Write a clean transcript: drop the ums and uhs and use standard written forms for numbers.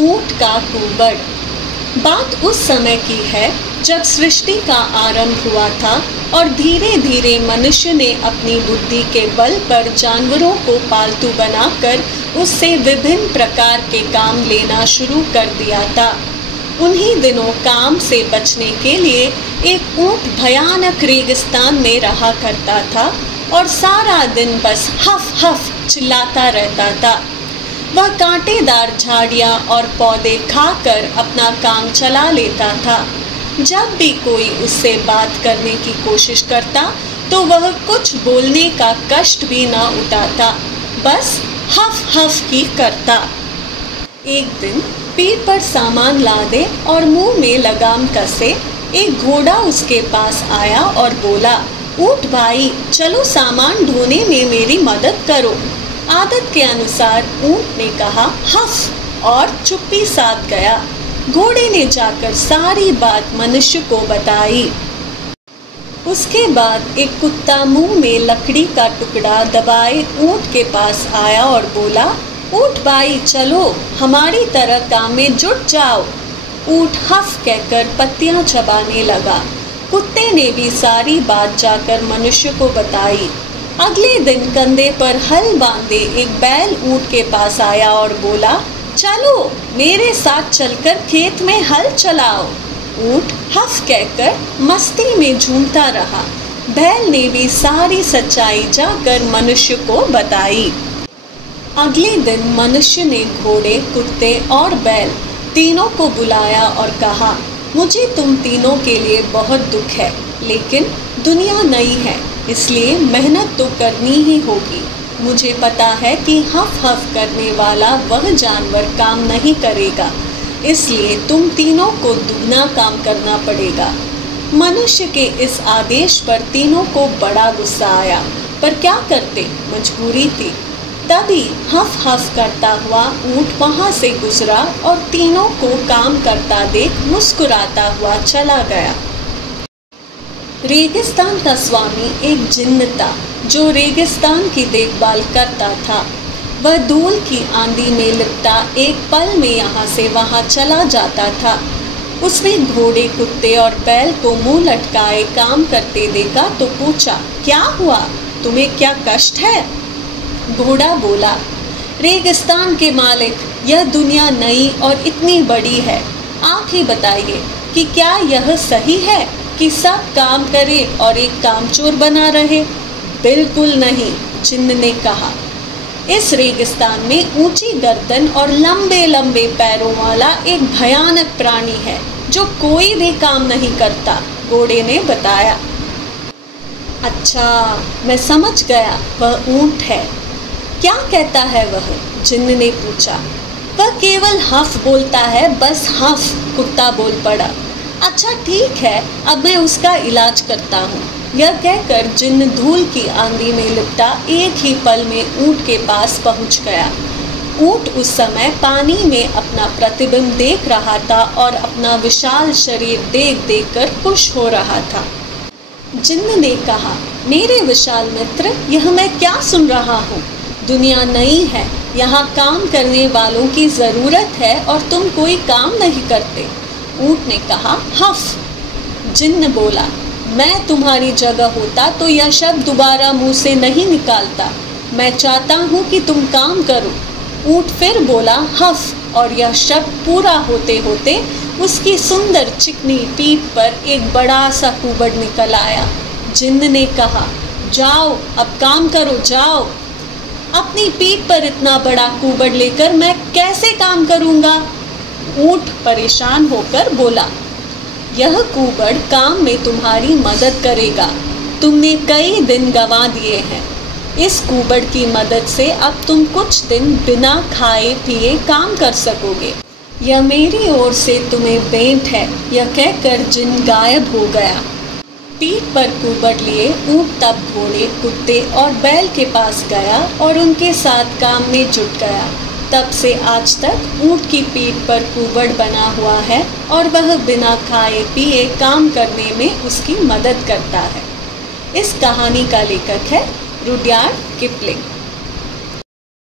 ऊंट का कुबड़। बात उस समय की है जब सृष्टि का आरंभ हुआ था और धीरे धीरे मनुष्य ने अपनी बुद्धि के बल पर जानवरों को पालतू बनाकर उससे विभिन्न प्रकार के काम लेना शुरू कर दिया था। उन्हीं दिनों काम से बचने के लिए एक ऊंट भयानक रेगिस्तान में रहा करता था और सारा दिन बस हफ हफ चिल्लाता रहता था। वह कांटेदार झाड़ियाँ और पौधे खाकर अपना काम चला लेता था। जब भी कोई उससे बात करने की कोशिश करता तो वह कुछ बोलने का कष्ट भी न उठाता, बस हफ हफ ही करता। एक दिन पीठ पर सामान लादे और मुंह में लगाम कसे एक घोड़ा उसके पास आया और बोला, ऊंट भाई, चलो सामान ढोने में मेरी मदद करो। आदत के अनुसार ऊंट ने कहा हफ और चुप्पी साध गया। घोड़े ने जाकर सारी बात मनुष्य को बताई। उसके बाद एक कुत्ता मुंह में लकड़ी का टुकड़ा दबाए ऊंट के पास आया और बोला, ऊंट भाई, चलो हमारी तरह काम में जुट जाओ। ऊंट हफ कहकर पत्तियां चबाने लगा। कुत्ते ने भी सारी बात जाकर मनुष्य को बताई। अगले दिन कंधे पर हल बांधे एक बैल ऊंट के पास आया और बोला, चलो मेरे साथ चलकर खेत में हल चलाओ। ऊंट हफ कहकर मस्ती में झूमता रहा। बैल ने भी सारी सच्चाई जाकर मनुष्य को बताई। अगले दिन मनुष्य ने घोड़े, कुत्ते और बैल तीनों को बुलाया और कहा, मुझे तुम तीनों के लिए बहुत दुख है, लेकिन दुनिया नई है, इसलिए मेहनत तो करनी ही होगी। मुझे पता है कि हफ हफ करने वाला वह जानवर काम नहीं करेगा, इसलिए तुम तीनों को दुगना काम करना पड़ेगा। मनुष्य के इस आदेश पर तीनों को बड़ा गुस्सा आया, पर क्या करते, मजबूरी थी। तभी हफ हफ करता हुआ ऊंट वहां से गुजरा और तीनों को काम करता देख मुस्कुराता हुआ चला गया। रेगिस्तान का स्वामी एक जिन्न था जो रेगिस्तान की देखभाल करता था। वह धूल की आंधी में लिपटा एक पल में यहाँ से वहाँ चला जाता था। उसने घोड़े, कुत्ते और बैल को मुंह लटकाए काम करते देखा तो पूछा, क्या हुआ, तुम्हें क्या कष्ट है? घोड़ा बोला, रेगिस्तान के मालिक, यह दुनिया नई और इतनी बड़ी है, आप ही बताइए कि क्या यह सही है कि सब काम करे और एक कामचोर बना रहे? बिल्कुल नहीं, जिन्न ने कहा। इस रेगिस्तान में ऊंची गर्दन और लंबे लंबे पैरों वाला एक भयानक प्राणी है जो कोई भी काम नहीं करता, घोड़े ने बताया। अच्छा, मैं समझ गया, वह ऊंट है। क्या कहता है वह? जिन्न ने पूछा। वह केवल हफ बोलता है, बस हफ, कुत्ता बोल पड़ा। अच्छा ठीक है, अब मैं उसका इलाज करता हूँ। यह कहकर जिन्न धूल की आंधी में लिपटा एक ही पल में ऊंट के पास पहुँच गया। ऊंट उस समय पानी में अपना प्रतिबिंब देख रहा था और अपना विशाल शरीर देख देख कर खुश हो रहा था। जिन्न ने कहा, मेरे विशाल मित्र, यह मैं क्या सुन रहा हूँ? दुनिया नई है, यहाँ काम करने वालों की ज़रूरत है और तुम कोई काम नहीं करते। ऊंट ने कहा, हफ। जिन्न बोला, मैं तुम्हारी जगह होता तो यह शब्द दोबारा मुंह से नहीं निकालता। मैं चाहता हूँ कि तुम काम करो। ऊंट फिर बोला, हफ, और यह शब्द पूरा होते होते उसकी सुंदर चिकनी पीठ पर एक बड़ा सा कुबड़ निकल आया। जिन्न ने कहा, जाओ अब काम करो, जाओ। अपनी पीठ पर इतना बड़ा कुबड़ लेकर मैं कैसे काम करूँगा? ऊंट परेशान होकर बोला, यह कुबड़ काम में तुम्हारी मदद करेगा। तुमने कई दिन गंवा दिए हैं। इस कुबड़ की मदद से अब तुम कुछ दिन बिना खाए पिए काम कर सकोगे। यह मेरी ओर से तुम्हें भेंट है। यह कहकर जिन्न गायब हो गया। पीठ पर कुबड़ लिए ऊंट तब घोड़े, कुत्ते और बैल के पास गया और उनके साथ काम में जुट गया। तब से आज तक ऊंट की पीठ पर कुबड़ बना हुआ है और वह बिना खाए पिए काम करने में उसकी मदद करता है। इस कहानी का लेखक है रुडयार्ड किपलिंग।